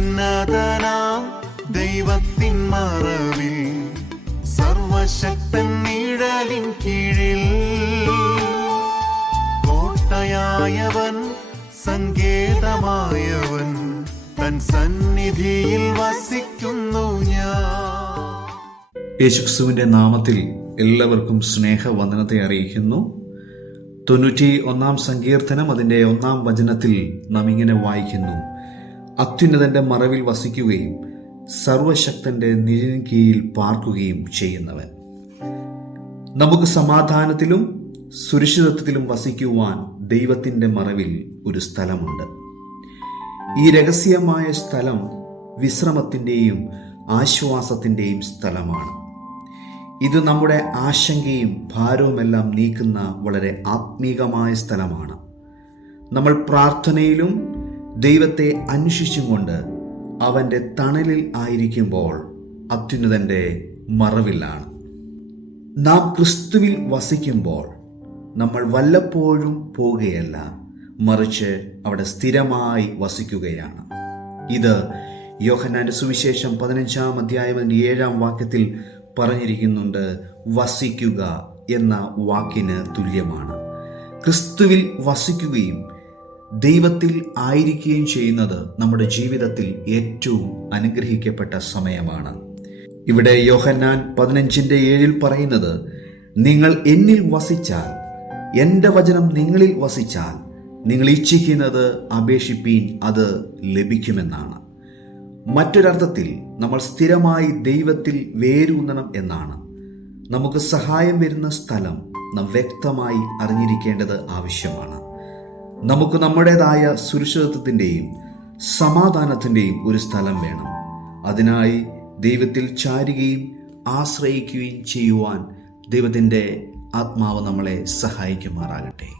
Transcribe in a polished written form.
അത്യുന്നതനാം ദൈവത്തിൻ മറവിൽ സർവശക്തൻ നിഴലിൻ കീഴിൽ കോട്ടയായവൻ സങ്കേതമായവൻ തൻ സന്നിധിയിൽ വസിക്കുന്നു ഞാൻ. യേശുക്രിസ്തുവിന്റെ നാമത്തിൽ എല്ലാവർക്കും സ്നേഹവന്ദനത്തെ അറിയിക്കുന്നു. 91 സങ്കീർത്തനം അതിൻ്റെ 1 വചനത്തിൽ നാം ഇങ്ങനെ വായിക്കുന്നു: അത്യുന്നതന്റെ മറവിൽ വസിക്കുകയും സർവശക്തന്റെ നിഴലിൻ കീഴിൽ പാർക്കുകയും ചെയ്യുന്നവൻ. നമുക്ക് സമാധാനത്തിലും സുരക്ഷിതത്വത്തിലും വസിക്കുവാൻ ദൈവത്തിൻ്റെ മറവിൽ ഒരു സ്ഥലമുണ്ട്. ഈ രഹസ്യമായ സ്ഥലം വിശ്രമത്തിൻ്റെയും ആശ്വാസത്തിൻ്റെയും സ്ഥലമാണ്. ഇത് നമ്മുടെ ആശങ്കയും ഭാരവുമെല്ലാം നീക്കുന്ന വളരെ ആത്മീകമായ സ്ഥലമാണ്. നമ്മൾ പ്രാർത്ഥനയിലും ദൈവത്തെ അന്വേഷിച്ചും കൊണ്ട് അവൻ്റെ തണലിൽ ആയിരിക്കുമ്പോൾ അത്യുന്നതൻ്റെ മറവിലാണ്. നാം ക്രിസ്തുവിൽ വസിക്കുമ്പോൾ നമ്മൾ വല്ലപ്പോഴും പോവുകയല്ല, മറിച്ച് അവിടെ സ്ഥിരമായി വസിക്കുകയാണ്. ഇത് യോഹന്നാന്റെ സുവിശേഷം 15-ാം അധ്യായം 7-ാം വാക്യത്തിൽ പറഞ്ഞിരിക്കുന്നുണ്ട്. വസിക്കുക എന്ന വാക്കിന് തുല്യമാണ്. ക്രിസ്തുവിൽ വസിക്കുകയും ദൈവത്തിൽ ആയിരിക്കുകയും ചെയ്യുന്നത് നമ്മുടെ ജീവിതത്തിൽ ഏറ്റവും അനുഗ്രഹിക്കപ്പെട്ട സമയമാണ്. ഇവിടെ യോഹന്നാൻ 15:7 പറയുന്നത്, നിങ്ങൾ എന്നിൽ വസിച്ചാൽ, എൻ്റെ വചനം നിങ്ങളിൽ വസിച്ചാൽ, നിങ്ങൾ ഇച്ഛിക്കുന്നത് അപേക്ഷിപ്പീൻ, അത് ലഭിക്കുമെന്നാണ്. മറ്റൊരർത്ഥത്തിൽ നമ്മൾ സ്ഥിരമായി ദൈവത്തിൽ വേരൂന്നണം എന്നാണ്. നമുക്ക് സഹായം വരുന്ന സ്ഥലം നാം വ്യക്തമായി അറിഞ്ഞിരിക്കേണ്ടത് ആവശ്യമാണ്. നമുക്ക് നമ്മുടേതായ സുരക്ഷിതത്വത്തിൻ്റെയും സമാധാനത്തിൻ്റെയും ഒരു സ്ഥലം വേണം. അതിനായി ദൈവത്തിൽ ചാരുകയും ആശ്രയിക്കുകയും ചെയ്യുവാൻ ദൈവത്തിൻ്റെ ആത്മാവ് നമ്മളെ സഹായിക്കുമാറാകട്ടെ.